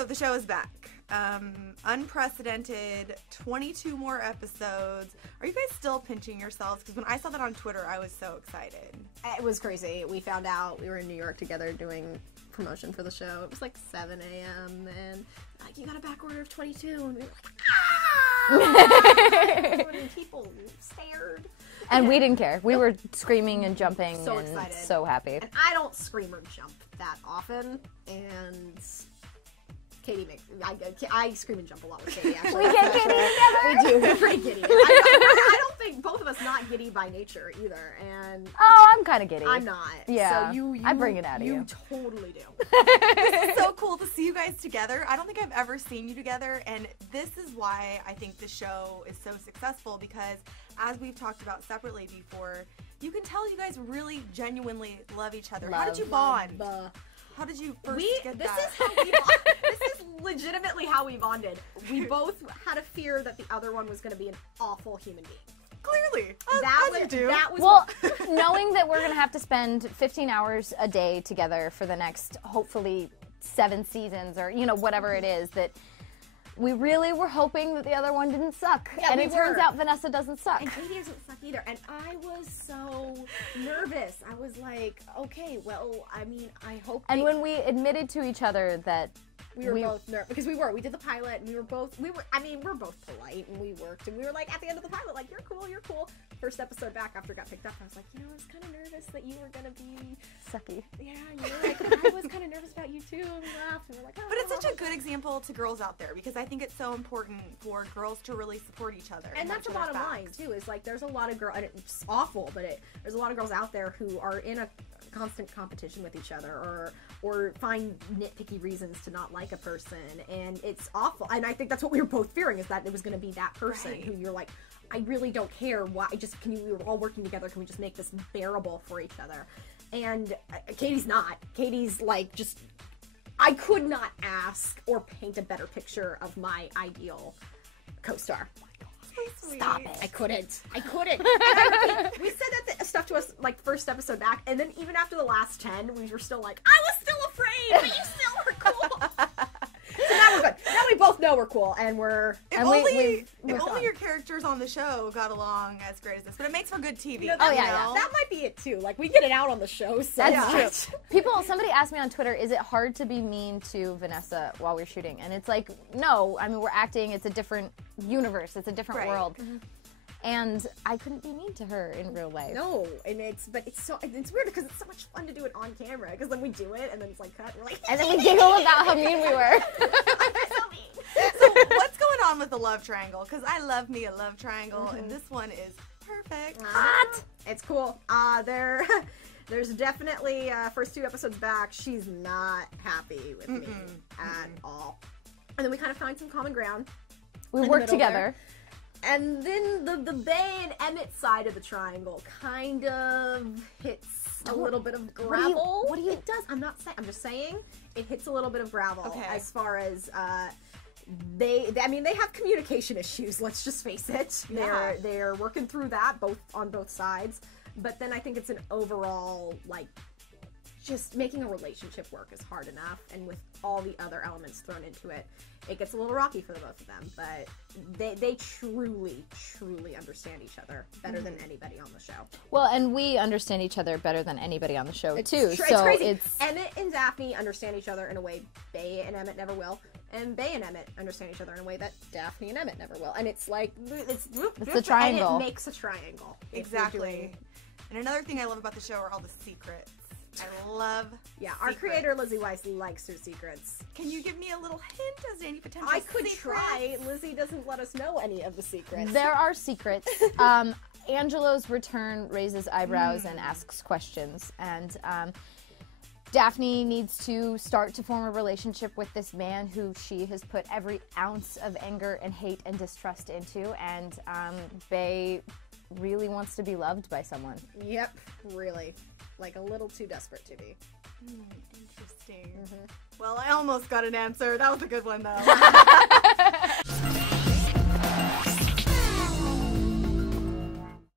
So the show is back. Unprecedented, 22 more episodes. Are you guys still pinching yourselves? Because when I saw that on Twitter, I was so excited. It was crazy. We found out we were in New York together doing promotion for the show. It was like 7 a.m. and like, you got a back order of 22. And we were like, ah! And people stared. And we didn't care. We were screaming and jumping so and excited. So happy. And I don't scream or jump that often. And Katie makes I scream and jump a lot with Katie, actually. We get giddy together. We do. We're pretty giddy. I don't think both of us not giddy by nature either. And oh, I'm kind of giddy. I'm not. Yeah. So you I bring it out of you. You totally do. This is so cool to see you guys together. I don't think I've ever seen you together, and this is why I think the show is so successful, because as we've talked about separately before, you can tell you guys really genuinely love each other. How did you bond? How did you first get this that? Is how we bond. This is legitimately how we bonded. We both had a fear that the other one was going to be an awful human being. Clearly. That was well, knowing that we're going to have to spend 15 hours a day together for the next, hopefully, 7 seasons, or, you know, whatever it is, that we really were hoping that the other one didn't suck. Yeah, and it turns out Vanessa doesn't suck. And Katie doesn't suck either. And I was so nervous. I was like, okay, well, I mean, I hope. And when we admitted to each other that we were both nervous, because we did the pilot, and we're both polite, and we worked, and we were like, at the end of the pilot, like, you're cool. First episode back after it got picked up, I was like, you know, I was kind of nervous that you were going to be sucky. Yeah, you were like, I was kind of nervous about you too, and we laughed, and we're like, oh. But it's such a good example to girls out there, because I think it's so important for girls to really support each other. And that's a bottom line, too, is like, there's a lot of girls, and it's awful, but there's a lot of girls out there who are in a constant competition with each other, or find nitpicky reasons to not like a person, and it's awful. And I think that's what we were both fearing, is that it was going to be that person who you're like, I really don't care. Why? We were all working together. Can we just make this bearable for each other? And Katie's not. Katie's like, just, I could not ask or paint a better picture of my ideal co-star. Stop it. I couldn't. We said that stuff to us like first episode back, and then even after the last 10, we were still like, I was still afraid, but you still were cool. So now we're good. Now we both know we're cool, and we're... If only your characters on the show got along as great as this, but it makes for good TV. Yeah. That might be it too. Like, we get it out on the show, so... That's true. Somebody asked me on Twitter, is it hard to be mean to Vanessa while we're shooting? And it's like, no. I mean, we're acting. It's a different universe. It's a different world. Mm-hmm. And I couldn't be mean to her in real life. No, and it's weird because it's so much fun to do it on camera, because then we do it and then it's like cut, and we're like, and then we giggle about how mean we were. So mean. So what's going on with the love triangle? Because I love me a love triangle, and this one is perfect. Hot. It's cool. There's definitely first 2 episodes back, she's not happy with me at all, and then we kind of find some common ground. We work together. And then the Bay and Emmett side of the triangle kind of hits a little bit of gravel. What do you? It does. I'm just saying it hits a little bit of gravel as far as they have communication issues. Let's just face it. Yeah. They're working through that on both sides. But then I think it's an overall, like, just making a relationship work is hard enough, and with all the other elements thrown into it, it gets a little rocky for the both of them. But they truly understand each other better than anybody on the show. Well, and we understand each other better than anybody on the show too. It's crazy. Emmett and Daphne understand each other in a way Bay and Emmett never will, and Bay and Emmett understand each other in a way that Daphne and Emmett never will. And it's like it's a triangle. And it makes a triangle. Exactly. And another thing I love about the show are all the secrets. I love our creator Lizzie Weiss likes her secrets. Can you give me a little hint as to any potential I could secrets? try. Lizzie doesn't let us know any of the secrets. There are secrets. Angelo's return raises eyebrows and asks questions, and Daphne needs to start to form a relationship with this man who she has put every ounce of anger and hate and distrust into, and Bay really wants to be loved by someone. Yep, really. Like a little too desperate to be. Interesting. Well, I almost got an answer. That was a good one, though.